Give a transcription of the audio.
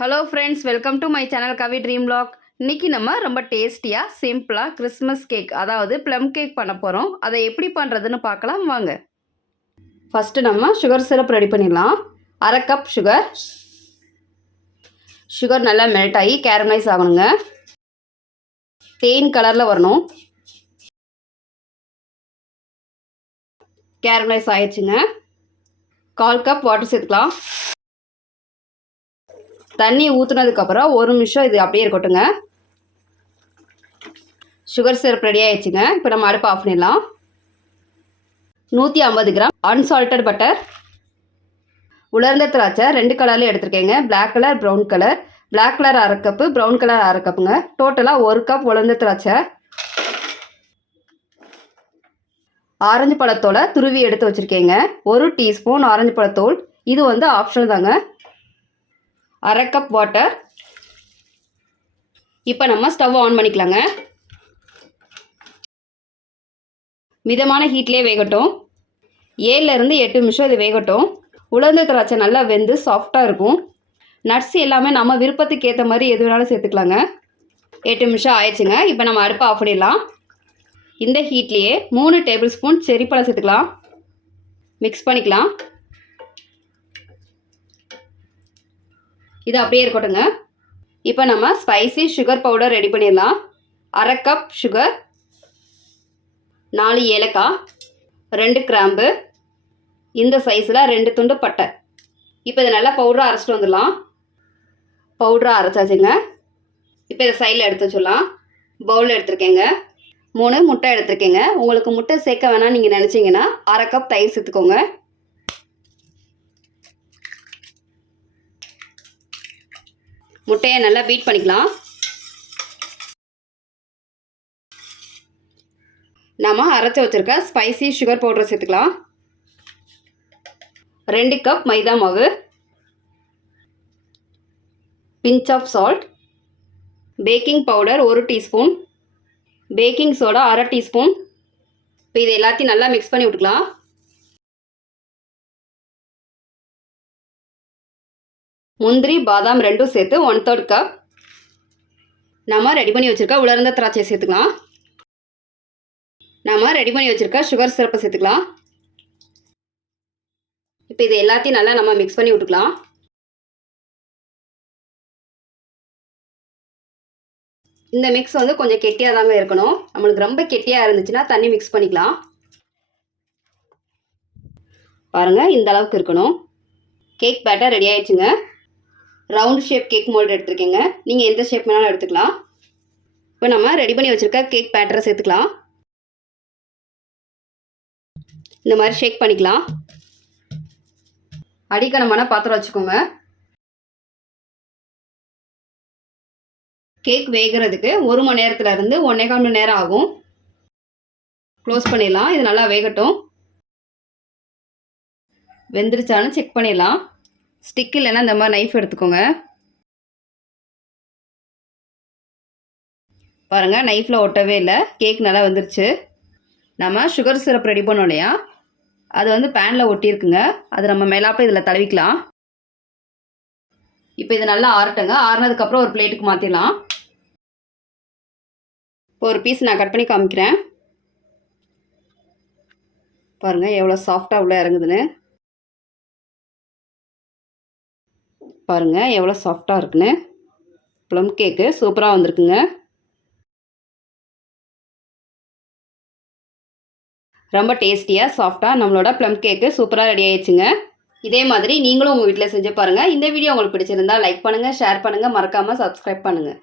Hello friends, welcome to my channel Kavi dream vlog. இன்றைக்கி நம்ம ரொம்ப டேஸ்டியாக சிம்பிளாக கிறிஸ்மஸ் கேக், அதாவது ப்ளம் கேக் பண்ண போகிறோம். அதை எப்படி பண்ணுறதுன்னு பார்க்கலாம் வாங்க. ஃபஸ்ட்டு நம்ம சுகர் சிரப் ரெடி பண்ணிடலாம். அரை கப் சுகர் நல்லா மெல்ட் ஆகி கேரமலைஸ் ஆகணுங்க. தேன் கலரில் வரணும். கேரமலைஸ் ஆயிடுச்சுங்க. 1/4 கப் வாட்டர் சேர்த்துக்கலாம். தண்ணி ஊற்றுனதுக்கப்புறம் 1 நிமிஷம் இது அப்படியே இருக்கட்டுங்க. சுகர் சிரப் ரெடி ஆகிடுச்சுங்க. இப்போ நம்ம அடுப்பு ஆஃப் பண்ணிடலாம். 150 கிராம் அன்சால்டட் பட்டர், உலர்ந்த திராட்சை 2 கலர்லேயும் எடுத்துருக்கேங்க. Black colour, brown colour. Black colour அரை கப்பு, ப்ரௌன் கலர் அரை கப்புங்க. டோட்டலாக 1 கப் உலர்ந்த திராட்சை. ஆரஞ்சு பழத்தோலை துருவி எடுத்து வச்சுருக்கேங்க. 1 டீஸ்பூன் ஆரஞ்சு பழத்தோல். இது வந்து ஆப்ஷனல் தாங்க. அரை கப் வாட்டர். இப்போ நம்ம ஸ்டவ் ஆன் பண்ணிக்கலாங்க. மிதமான ஹீட்லேயே வேகட்டும். 7லேருந்து 8 நிமிஷம் இது வேகட்டும். உலர்ந்த திராட்சை நல்லா வெந்து சாஃப்டாக இருக்கும். நட்ஸ் எல்லாமே நம்ம விருப்பத்துக்கு ஏற்ற மாதிரி எது வேணாலும் சேர்த்துக்கலாங்க. 8 நிமிஷம் ஆயிடுச்சுங்க. இப்போ நம்ம அடுப்பை ஆஃப் பண்ணிடலாம். இந்த ஹீட்லேயே 3 டேபிள் ஸ்பூன் செர்ரி பழம் சேர்த்துக்கலாம். மிக்ஸ் பண்ணிக்கலாம். இது அப்படியே இருக்கட்டுங்க. இப்போ நம்ம ஸ்பைசி சுகர் பவுடர் ரெடி பண்ணிடலாம். அரை கப் சுகர், 4 ஏலக்காய், 2 கிராம்பு, இந்த சைஸில் 2 துண்டு பட்டை. இப்போ இதை நல்லா பவுடராக அரைச்சிட்டு வந்துடலாம். பவுடராக அரைச்சாச்சுங்க. இப்போ இதை சைடில் எடுத்து வச்சிடலாம். பவுலில் எடுத்துருக்கேங்க. 3 முட்டை எடுத்துருக்கேங்க. உங்களுக்கு முட்டை சேர்க்க வேணாம் நீங்கள் நினச்சிங்கன்னா அரை கப் தயிர் சேர்த்துக்கோங்க. முட்டையை நல்லா பீட் பண்ணிக்கலாம். நம்ம அரைச்சி வச்சுருக்க ஸ்பைசி சுகர் பவுடரை சேர்த்துக்கலாம். 2 கப் மைதா மாவு, pinch of salt, baking powder 1 teaspoon, baking soda அரை டீஸ்பூன். இப்போ இது எல்லாத்தையும் நல்லா மிக்ஸ் பண்ணி விட்டுக்கலாம். முந்திரி பாதாம் 2 சேர்த்து 1/3 கப். நம்ம ரெடி பண்ணி வச்சுருக்க உலர்ந்த திராட்சையை சேர்த்துக்கலாம். நம்ம ரெடி பண்ணி வச்சுருக்க சுகர் சிரப்பை சேர்த்துக்கலாம். இப்போ இது எல்லாத்தையும் நல்லா நம்ம மிக்ஸ் பண்ணி விட்டுக்கலாம். இந்த மிக்ஸ் வந்து கொஞ்சம் கெட்டியாக தாங்க இருக்கணும். நம்மளுக்கு ரொம்ப கெட்டியாக இருந்துச்சுன்னா தண்ணி மிக்ஸ் பண்ணிக்கலாம். பாருங்கள், இந்த அளவுக்கு இருக்கணும். கேக் பேட்டர் ரெடி ஆயிடுச்சுங்க. ரவுண்ட் ஷேப் கேக் மோல்டு எடுத்துருக்கேங்க. நீங்கள் எந்த ஷேப் வேணாலும் எடுத்துக்கலாம். இப்போ நம்ம ரெடி பண்ணி வச்சுருக்க கேக் பேட்டரை சேர்த்துக்கலாம். இந்த மாதிரி ஷேக் பண்ணிக்கலாம். அடிக்கனமான பாத்திரம் வச்சுக்கோங்க. கேக் வேகிறதுக்கு 1 மணி நேரத்துலேருந்து 1.25 மணி நேரம் ஆகும். க்ளோஸ் பண்ணிடலாம். இது நல்லா வேகட்டும். வெந்துருச்சான்னு செக் பண்ணிடலாம். ஸ்டிக் இல்லைன்னா இந்த மாதிரி நைஃப் எடுத்துக்கோங்க. பாருங்கள், நைஃப்பில் ஒட்டவே இல்லை. கேக் நல்லா வந்துருச்சு. நம்ம சுகர் சிரப் ரெடி பண்ணோம் இல்லையா, அது வந்து பேனில் ஒட்டியிருக்குங்க. அது நம்ம மேலாப்ப இதில் தடவிக்கலாம். இப்போ இது நல்லா ஆறட்டுங்க. ஆறுனதுக்கப்புறம் ஒரு பிளேட்டுக்கு மாற்றிடலாம். இப்போ ஒரு பீஸ் நான் கட் பண்ணி காமிக்கிறேன். பாருங்கள் எவ்வளோ சாஃப்டாக உள்ளே இறங்குதுன்னு. பாருங்கள் எவ்வளோ சாஃப்டாக இருக்குன்னு. ப்ளம் கேக்கு சூப்பராக வந்திருக்குங்க. ரொம்ப டேஸ்டியாக சாஃப்டாக நம்மளோட ப்ளம் கேக்கு சூப்பராக ரெடி ஆயிடுச்சுங்க. இதே மாதிரி நீங்களும் உங்கள் வீட்டில் செஞ்சு பாருங்கள். இந்த வீடியோ உங்களுக்கு பிடிச்சிருந்தா லைக் பண்ணுங்கள், ஷேர் பண்ணுங்கள், மறக்காமல் சப்ஸ்கிரைப் பண்ணுங்கள்.